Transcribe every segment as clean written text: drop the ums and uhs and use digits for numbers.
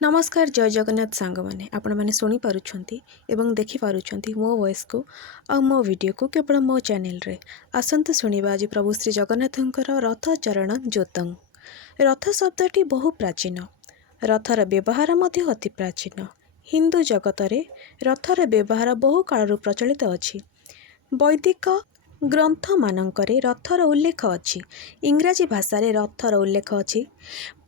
नमस्कार जय जगन्नाथ सांग मैंने आपण मैंने शुणी पारुछंती एवं देखि पारुछंती मो वॉइस को आ मो वीडियो को केवल मो चैनल रे आसंत शुणिबा आज प्रभु श्री जगन्नाथंकर रथ चरण ज्योतं। रथ शब्दटी बहु प्राचीन, रथर व्यवहार मध्य अति प्राचीन। हिंदू जगत रे रथर व्यवहार बहु कालरू प्रचलित अछि। वैदिक ग्रंथ मानकरे रथर उल्लेख अछि। इंग्राजी भाषा रे रथर उल्लेख अछि।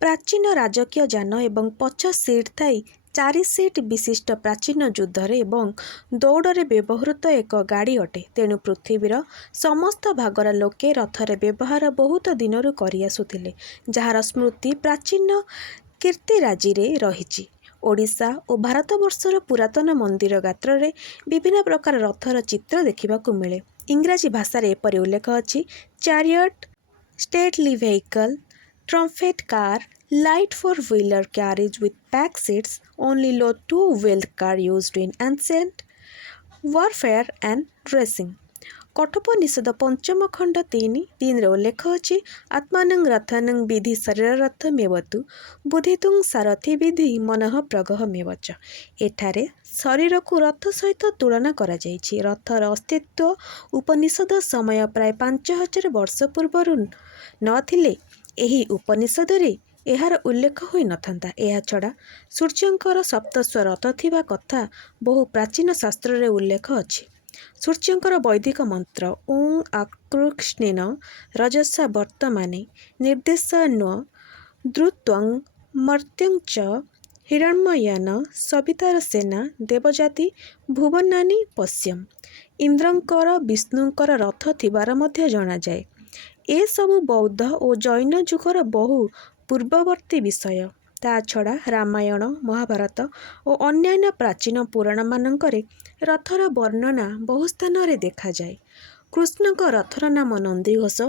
प्राचीन राजकीय यान एवं पछ सीट थाई 4 सीट विशिष्ट प्राचीन युद्धरे एवं दौड़े व्यवहृत एक गाड़ी अटे। तेणु पृथ्वीर समस्त भागर लोके रथर व्यवहार बहुत दिनरू करि आसुथिले, जार स्मृति प्राचीन कीर्तिराजी रे रहिछि। ओडिशा और भारतवर्षर पुरातन मंदिर गात्र विभिन्न प्रकार रथर चित्र देखा मिले। इंग्राजी भाषा रे एपरि उल्लेख अछि chariot, stately vehicle, trumpet car, light four-wheeler carriage with back seats, only low two-wheeled car used in ancient warfare and racing। Kathopanishad पंचम खंड 3:3 उल्लेख अछि आत्मानं रथानं विधि शरीर रथ मेवतु बुद्धितुं सारथि विधि मनः प्रगह मेवच। एठारे शरीर को रथ सहित तुलना करा जाइछि। रथर अस्तित्व उपनिषद समय प्राय 5000 वर्ष पूर्वरु नथिले एही उपनिषदरे एहार उल्लेख होई नथंता। एहा छड़ा सूर्यंकर सप्तस्व रथ थिबा कथा बहु प्राचीन शास्त्र रे उल्लेख अछि। सूर्यंकर वैदिक मंत्र ओं आकृष्णेन रजसा वर्तमाने निर्देशान्व द्रुत्वं मर्त्यं च हिरण्मयेन सवितार सेना देवजाति भुवनानि पश्यम्। इंद्रंकर विष्णुंकर रथ थिबार मध्य जणा जाए। ए सबु बौद्ध और जैन युगर बहु पूर्ववर्ती विषय। ता छड़ा रामायण, महाभारत और अन्यान्य प्राचीन पुराण मानकरे रथर वर्णना बहु स्थान रे देखा जाए। कृष्णक रथर नाम नंदीघोष,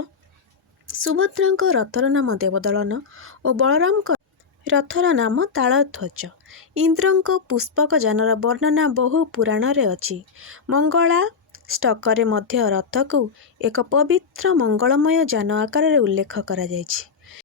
सुभद्रांक रथर नाम देवदलन और बलरामक रथर नाम तालध्वज। इंद्रंक पुष्पक जानर वर्णना बहु पुराण रे अछि। मंगला स्टकरे मध्य रथ को एक पवित्र मंगलमय जान आकार रे उल्लेख करा जायछि।